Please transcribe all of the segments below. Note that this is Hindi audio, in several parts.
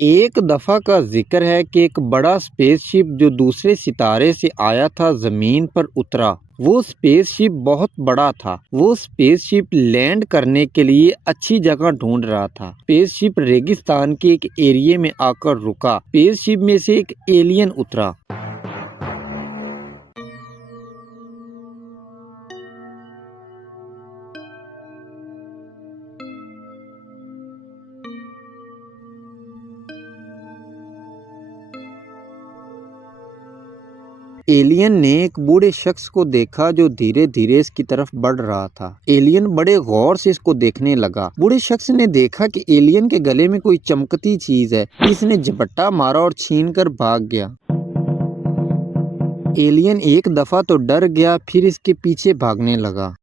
एक दफ़ा का ज़िक्र है कि एक बड़ा स्पेसशिप जो दूसरे सितारे से आया था ज़मीन पर उतरा। वो स्पेसशिप बहुत बड़ा था। वो स्पेसशिप लैंड करने के लिए अच्छी जगह ढूंढ रहा था। स्पेसशिप रेगिस्तान के एक एरिया में आकर रुका। स्पेसशिप में से एक एलियन उतरा। एलियन ने एक बूढ़े शख्स को देखा जो धीरे धीरे इसकी तरफ बढ़ रहा था। एलियन बड़े गौर से इसको देखने लगा। बूढ़े शख्स ने देखा कि एलियन के गले में कोई चमकती चीज है। इसने झपट्टा मारा और छीनकर भाग गया। एलियन एक दफा तो डर गया, फिर इसके पीछे भागने लगा।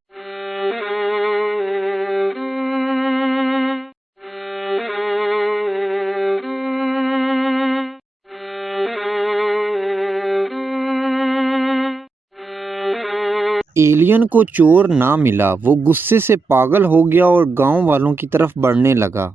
एलियन को चोर ना मिला। वो गुस्से से पागल हो गया और गांव वालों की तरफ बढ़ने लगा।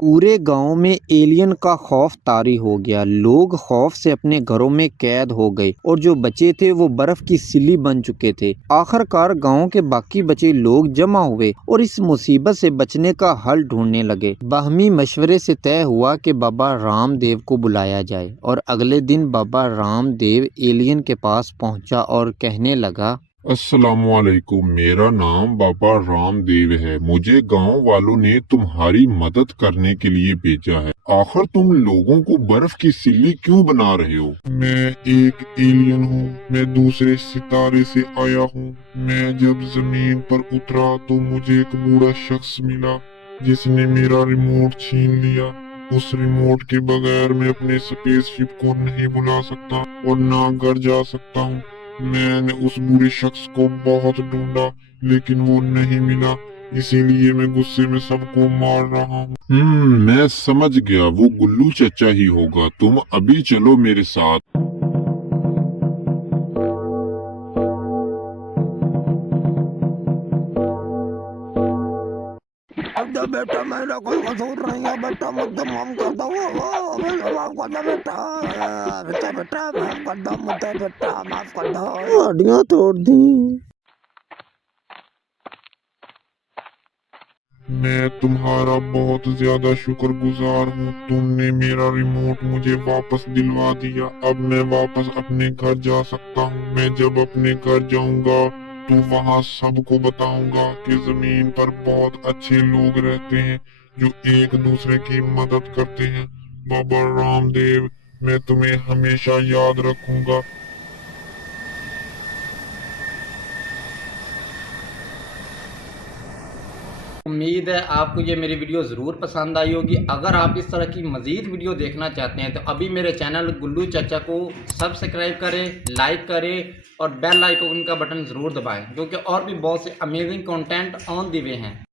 पूरे गांव में एलियन का खौफ तारी हो गया। लोग खौफ से अपने घरों में कैद हो गए और जो बचे थे वो बर्फ की सिल्ली बन चुके थे। आखिरकार गांव के बाकी बचे लोग जमा हुए और इस मुसीबत से बचने का हल ढूंढने लगे। बाहमी मशवरे से तय हुआ कि बाबा रामदेव को बुलाया जाए और अगले दिन बाबा रामदेव एलियन के पास पहुंचा और कहने लगा, अस्सलामुअलैकुम। मेरा नाम बाबा रामदेव है। मुझे गांव वालों ने तुम्हारी मदद करने के लिए भेजा है। आखिर तुम लोगों को बर्फ की सिल्ली क्यों बना रहे हो? मैं एक एलियन हूँ। मैं दूसरे सितारे से आया हूँ। मैं जब जमीन पर उतरा तो मुझे एक बूढ़ा शख्स मिला जिसने मेरा रिमोट छीन लिया। उस रिमोट के बगैर मैं अपने स्पेसशिप को नहीं बुला सकता और ना घर जा सकता हूँ। मैंने उस बूढ़े शख्स को बहुत ढूंढा लेकिन वो नहीं मिला, इसीलिए मैं गुस्से में सबको मार रहा हूँ। मैं समझ गया, वो गुल्लू चचा ही होगा। तुम अभी चलो मेरे साथ। अब तो बेटा मेरा कोई कसूर नहीं है। बेटा मुझे माफ कर दो। मुझे माफ कर दो बेटा। बेटा बेटा माफ कर दो मुझे। बेटा माफ कर दो। हड्डियाँ तोड़ दी। मैं तुम्हारा बहुत ज्यादा शुक्रगुजार हूँ। तुमने मेरा रिमोट मुझे वापस दिलवा दिया। अब मैं वापस अपने घर जा सकता हूँ। मैं जब अपने घर जाऊंगा तो वहाँ सबको बताऊंगा कि जमीन पर बहुत अच्छे लोग रहते हैं जो एक दूसरे की मदद करते हैं। बाबा रामदेव, मैं तुम्हें हमेशा याद रखूंगा। उम्मीद है आपको ये मेरी वीडियो ज़रूर पसंद आई होगी। अगर आप इस तरह की मज़ीद वीडियो देखना चाहते हैं तो अभी मेरे चैनल गुल्लू चाचा को सब्सक्राइब करें, लाइक करें और बेल आइकन का बटन ज़रूर दबाएं, क्योंकि और भी बहुत से अमेजिंग कंटेंट ऑन दी वे हैं।